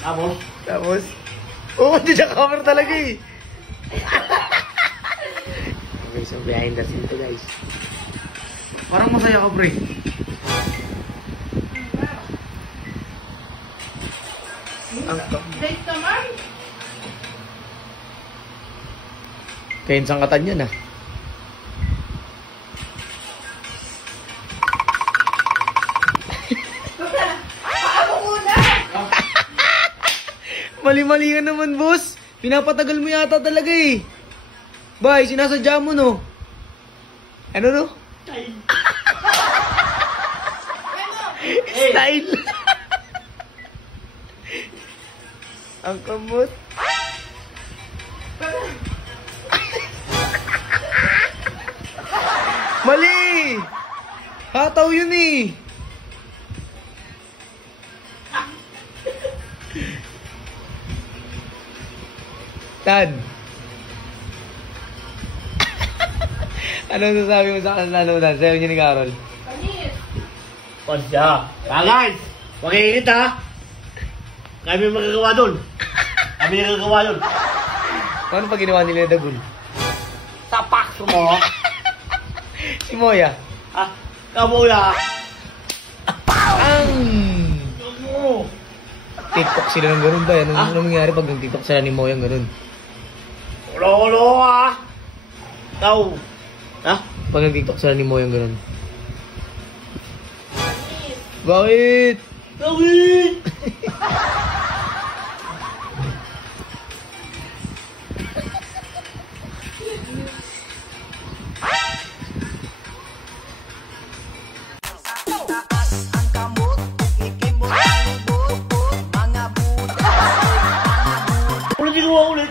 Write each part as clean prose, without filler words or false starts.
Tapos? Tapos? Oo, hindi siya cover talaga eh. Okay, so behind the scene to guys. Parang masaya ka, pre. Date naman. Kaya yung sangkatan yun ah. Ako muna. Mali-mali ka naman, boss. Pinapatagal mo yata talaga eh. Bay, sinasadya mo no? Ano no? Style. Ang kamot. Mali! Hataw yun eh. Tad. Ano sasabi mo sa nanonood? Sayo niya ni Carol. Panis. Pasya. Guys! Huwag iinit ha! Kami magagawa doon. Kami magagawa doon. Ano pa ginawa nila ni Dagul? Tapak mo. Si Moya. Ha? Kamuya. Ang! Kamu. TikTok sila ng ganun ba? Ano nangyari pag nag-TikTok sila ni Moya ng ganun? Ulo-ulo ha! Ikaw. Ha? Pag nag-TikTok sila ni Moya ng ganun. Panis. Bakit? Gawin! Ulitin ko ulit.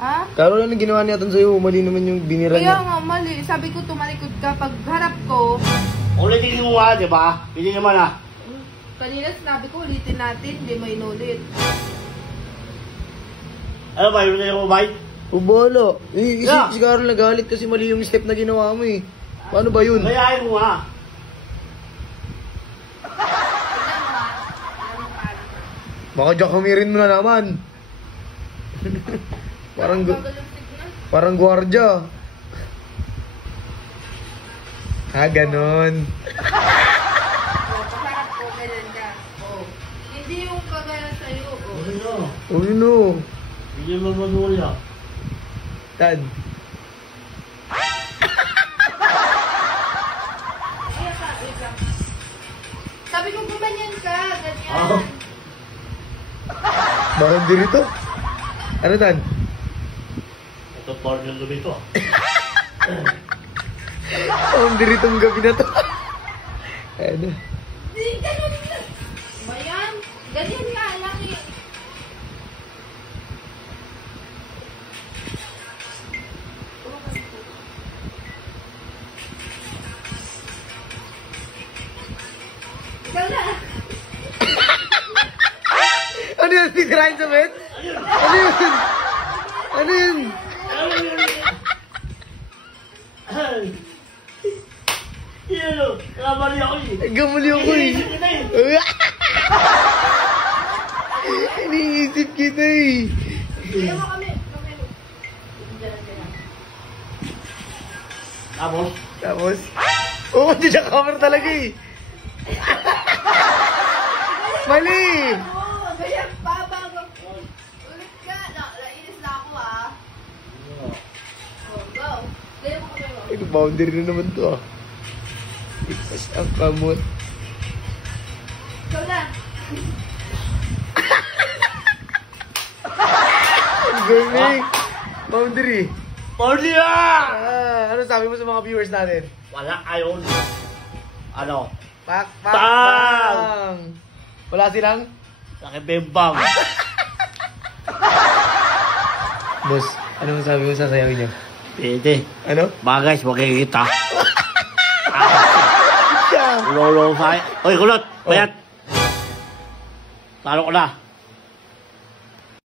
Ha? Carol, ano ginawa niya sa'yo? Mali naman yung binira Kaya niya. nga, mali. Sabi ko tumalikod ka. Pag harap ko, Ulitin ko nga, di ba? Hindi naman ha. kanina sinabi ko ulitin natin. Hindi mo inulit. Ano ba? Ulitin ko ba? Ubolo. Si Yeah. Carol nagalit kasi mali yung step na ginawa mo eh. Paano ba yun? Kayain mo ha. Baka jackumirin mo na naman. Parang gwardya. Ganon. Pasarap ko, ganyan ka. Oh. Hindi yung kagaya sa'yo. Oh. Ulitin ko. Uy no. Hindi mo manuli ha. Tad. Kaya ka, wait lang. Sabi ko gumanyan ka, ganyan. Ah. Bakit dito? Ano Tad? Ito partner ko dito. Ang diritong gabi na to. Ano? Di, ganyan ka. Bayan, ganyan nga lang eh. Ikaw na. Ano yun? Sisirain sa bed? Ano yun? Ano yun? Yan o, kamali ako eh. Gamuli ako eh. Iniisip kita eh. Kaya mo kami. Tapos? Tapos? Oo, hindi siya cover talaga eh. Mali! Oo, ganyan pa bago. Ulit ka. Nainis na ako ah. Oh, go. Ganyan mo kami mo. Ay, boundary na naman to ah. Ipas ang kamot. Ikaw na. Ang galing! Boundary. Party na! Ano sabi mo sa mga viewers natin? Wala ayon. Ano? Pak! Bang! Wala silang? Nakibembang. Boss, ano masabi mo sa sayaw niyo? Pwede. Ano? Bagay, huwag kayo kita. Siya! Lolo sa... Oy, kulot! Bayat! Talo ko na.